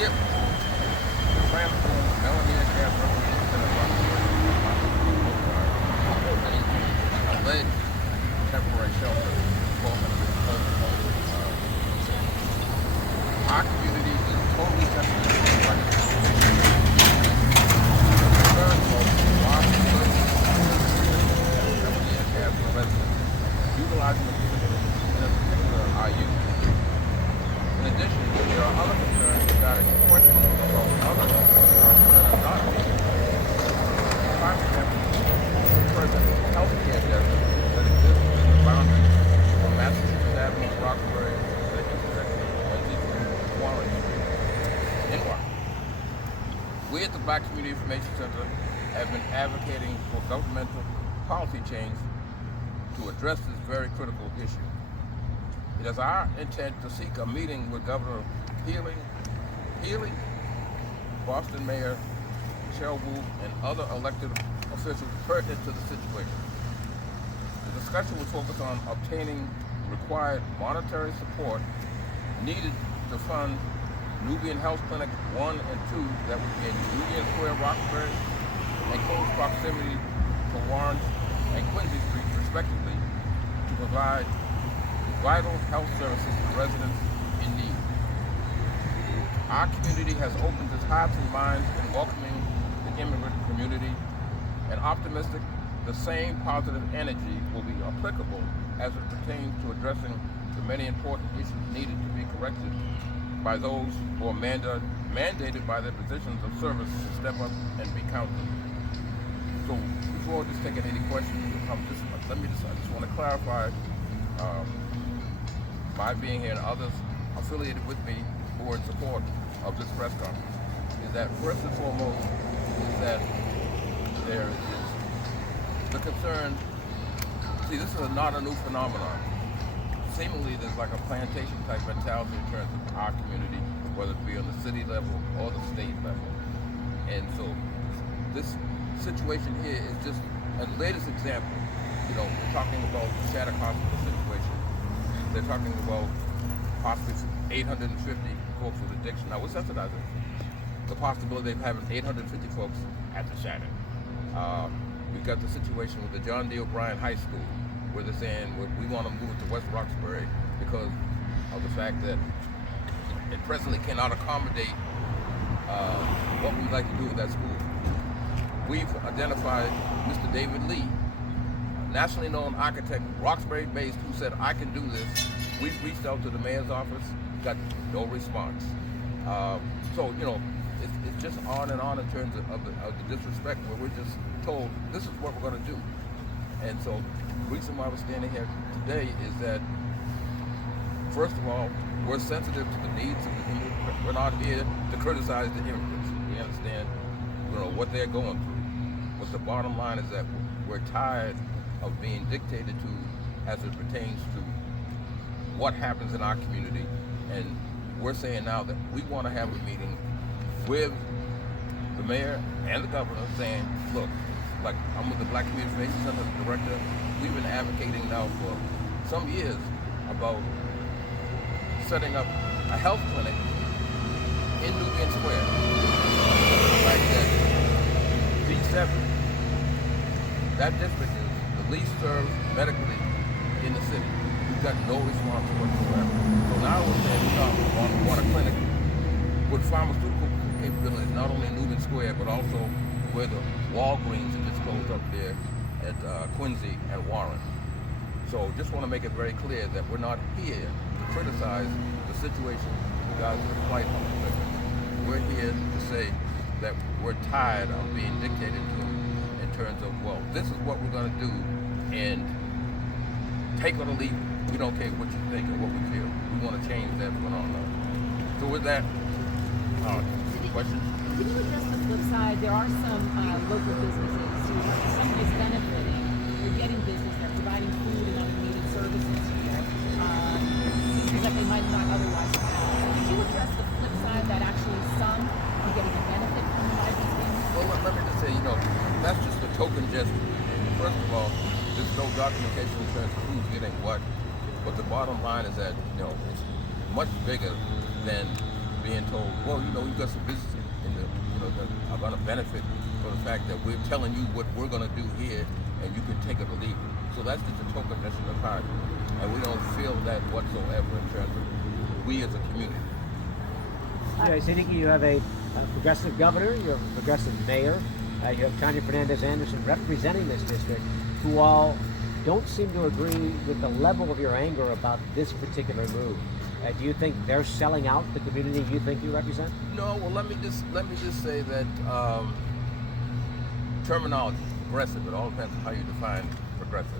If the Ramsey, Melanie Cab representative alleged temporary shelter for our community is totally sensitive to the right. Concerns of Washington, Melanie Cab residents utilizing the facility, and in particular our youth. In addition, there are other concerns regarding questions about other concerns that are not being addressed. For example, the present health care deficit that exists in the boundaries of Massachusetts Avenue, Roxbury, and the intersection of Quincy Street and Warren Street in Roxbury. We at the Black Community Information Center have been advocating for governmental policy change to address this very critical issue. It is our intent to seek a meeting with Governor Healy, Boston Mayor Michelle Wu, and other elected officials pertinent to the situation. The discussion will focus on obtaining required monetary support needed to fund Nubian Health Clinic 1 and 2 that would be in Union Square, Roxbury, and close proximity to Warren and Quincy Street, respectively, to provide vital health services to residents in need. Our community has opened its hearts and minds in welcoming the immigrant community, and optimistic the same positive energy will be applicable as it pertains to addressing the many important issues needed to be corrected by those who are mandated by their positions of service to step up and be counted. So before just taking any questions, I just want to clarify my being here and others affiliated with me who are in support of this press conference is that first and foremost is that there is the concern. See, this is not a new phenomenon. Seemingly there's like a plantation type mentality in terms of our community, whether it be on the city level or the state level. And so this situation here is just a latest example. You know, we're talking about the Shattuck Hospital situation. They're talking about possibly 850 folks with addiction. Now, we're sensitizing the possibility of having 850 folks at the Shattuck. We've got the situation with the John D. O'Brien High School, where they're saying we want to move it to West Roxbury because of the fact that it presently cannot accommodate what we'd like to do with that school. We've identified Mr. David Lee, nationally known architect, Roxbury-based, who said, I can do this. We've reached out to the mayor's office, got no response. So, you know, it's just on and on in terms of the disrespect, where we're just told, this is what we're going to do. And so the reason why we're standing here today is that, first of all, we're sensitive to the needs of the immigrants. We're not here to criticize the immigrants. We understand, you know, what they're going through. But the bottom line is that we're tired of being dictated to as it pertains to what happens in our community. And we're saying now that we want to have a meeting with the mayor and the governor saying, look, like I'm with the Black Community Information Center director, we've been advocating now for some years about setting up a health clinic in Nubian Square. Like that D7, that district is the least served medically in the city. We've got no response whatsoever. So now we're saying we want a clinic with pharmaceutical capabilities, not only in Nubian Square, but also where the Walgreens that just closed up there at Quincy and Warren. So just want to make it very clear that we're not here to criticize the situation with regards to the flight of the immigrants. We're here to say that we're tired of being dictated to in terms of, well, this is what we're going to do, and take it or leave it. We don't care what you think or what we feel. We want to change that phenomenon. So with that, questions? Can you address the flip side? There are some local businesses who some is benefiting. They're getting business. They're providing food and other needed services here. Things that they might not otherwise have. Could you address the flip side that actually some are getting a benefit from the migrant thing? Well, let me just say, that's just a token gesture. First of all, there's no documentation in terms of who's getting what, but the bottom line is that, it's much bigger than being told, well, you know, you've got some businesses in the, you know, that are going to benefit from the fact that we're telling you what we're going to do here, and you can take it or leave it. So that's just a tokenness of the party, and we don't feel that whatsoever in terms of we as a community. Siddiqui, you have a progressive governor, you have a progressive mayor, you have Tanya Fernandez Anderson representing this district, who all don't seem to agree with the level of your anger about this particular move. Do you think they're selling out the community you think you represent? No, well, let me just say that terminology, progressive, it all depends on how you define progressive.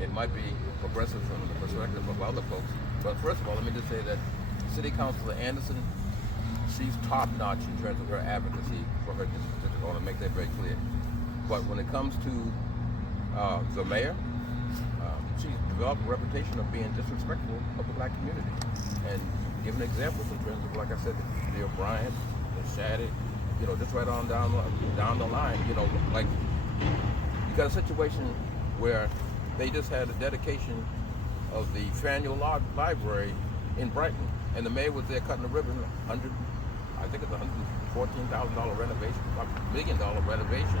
It might be progressive from the perspective of other folks, but first of all, let me just say that City Councilor Anderson, she's top-notch in terms of her advocacy for her district. I want to make that very clear. But when it comes to the mayor, she's developed a reputation of being disrespectful of the black community. And giving examples in terms of, like I said, the O'Brien, the Shadid, you know, just right on down the line, you know, like you got a situation where they just had a dedication of the Faneuil Library in Brighton, and the mayor was there cutting the ribbon under, I think it's $114,000 renovation, $1 million renovation.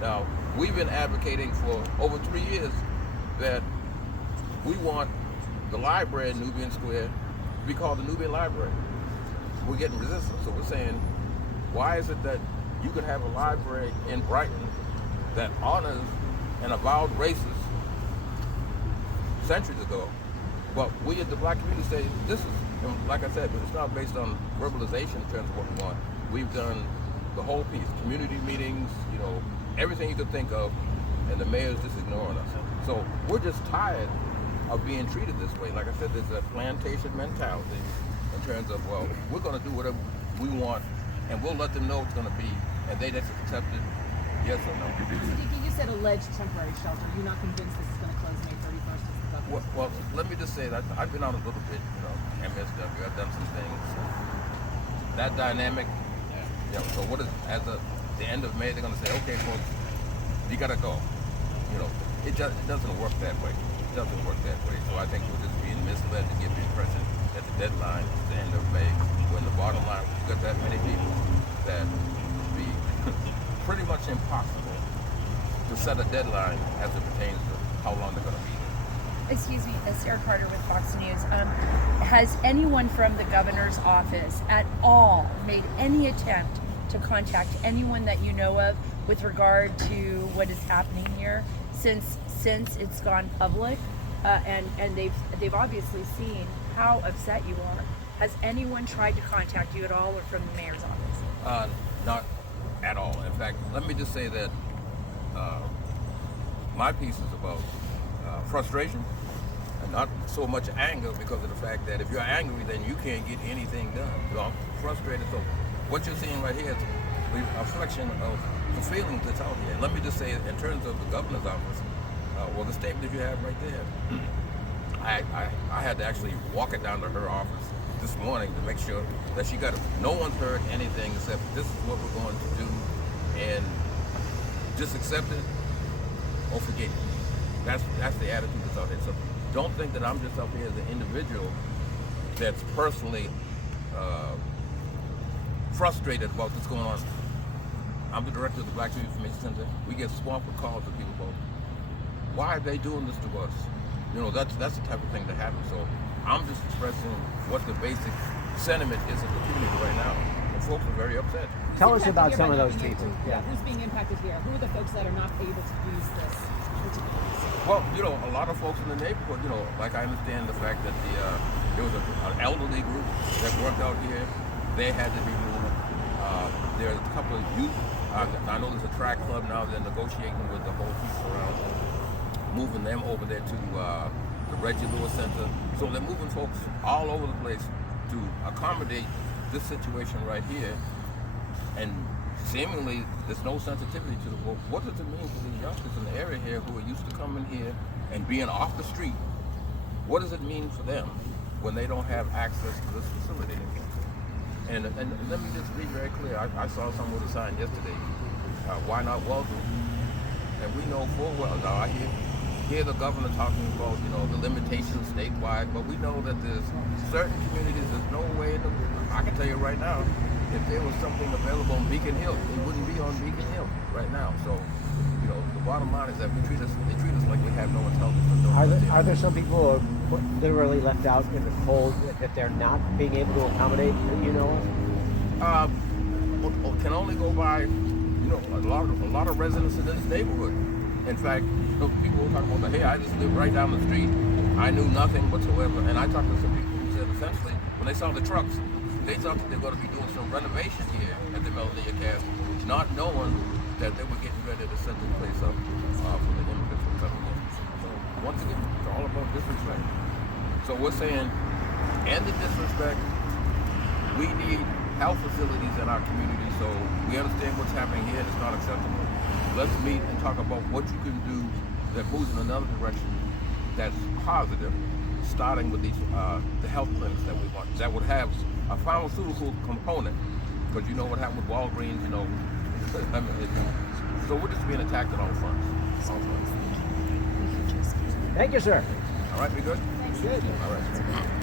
Now, we've been advocating for over 3 years that we want the library in Nubian Square to be called the Nubian Library. We're getting resistance, so we're saying, why is it that you could have a library in Brighton that honors an avowed racist centuries ago, but we as the black community say, this is, like I said, but it's not based on verbalization in terms of what we want. We've done the whole piece, community meetings, you know, everything you could think of, and the mayor's just ignoring us. So we're just tired of being treated this way. Like I said, there's a plantation mentality in terms of, well, we're going to do whatever we want, and we'll let them know it's going to be, and they just accept it, yes or no. Siddiqui, you said alleged temporary shelter. You're not convinced this is going to close May 31st as the governor? Well, let me just say that I've been on a little bit, you know, MSW, I've done some things. That dynamic, you know, so what is, as of the end of May, they're going to say, okay, folks, you got to go. You know, it doesn't work that way. It doesn't work that way. So I think we're just being misled to give the impression that the deadline is the end of May, when the bottom line, you got that many people, that it'd be pretty much impossible to set a deadline as it pertains to how long they're going to be there. Excuse me, Sarah Carter with Fox News. Has anyone from the governor's office at all made any attempt to contact anyone that you know of with regard to what is happening here since it's gone public, and they've obviously seen how upset you are? Has anyone tried to contact you at all, or from the mayor's office? Not at all. In fact, let me just say that my piece is about frustration and not so much anger, because of the fact that if you're angry, then you can't get anything done. So I'm frustrated. So what you're seeing right here is a reflection of the feelings that's out here. Let me just say, in terms of the governor's office, well, the statement that you have right there, I had to actually walk it down to her office this morning to make sure that she got it. No one's heard anything except this is what we're going to do, and just accept it or forget it. That's the attitude that's out there. So don't think that I'm just up here as an individual that's personally frustrated about what's going on. I'm the director of the Black Community Information Center. We get swamped with calls of people about, why are they doing this to us? You know, that's the type of thing that happens. So I'm just expressing what the basic sentiment is of the community right now. And folks are very upset. Tell us about some of those people. Yeah. Who's being impacted here? Who are the folks that are not able to use this particular facility? Well, you know, a lot of folks in the neighborhood, you know, like I understand the fact that there was an elderly group that worked out here. They had to be moved. There's a couple of youth. I know there's a track club now. They're negotiating with the whole piece around, moving them over there to the Reggie Lewis Center. So they're moving folks all over the place to accommodate this situation right here. And seemingly, there's no sensitivity to well, what does it mean for these youngsters in the area here who are used to coming here and being off the street? What does it mean for them when they don't have access to this facility anymore? And let me just be very clear. I saw someone with a sign yesterday. Why not welcome? And we know full well. Now I hear hear the governor talking about, the limitations statewide, but we know that there's certain communities, there's no way I can tell you right now, if there was something available on Beacon Hill, it wouldn't be on Beacon Hill right now. So, the bottom line is that they treat us like we have no intelligence. And no idea. Are there some people who are literally left out in the cold that they're not being able to accommodate? Can only go by, a lot of residents in this neighborhood. In fact, people were talking about, hey, I just live right down the street. I knew nothing whatsoever. And I talked to some people who said essentially, when they saw the trucks, they thought that they were going to be doing some renovation here at the Melonia Cast, not knowing that they were getting ready to set the place up for the immigrants from coming in. So once again, it's all about disrespect. So we're saying, end the disrespect. We need health facilities in our community, so we understand what's happening here and it's not acceptable. Let's meet and talk about what you can do that moves in another direction that's positive, starting with these the health clinics that we want, that would have a pharmaceutical component, because you know what happened with Walgreens, so we're just being attacked at all fronts. Thank you, sir. All right, we good? Thanks. Good. All right.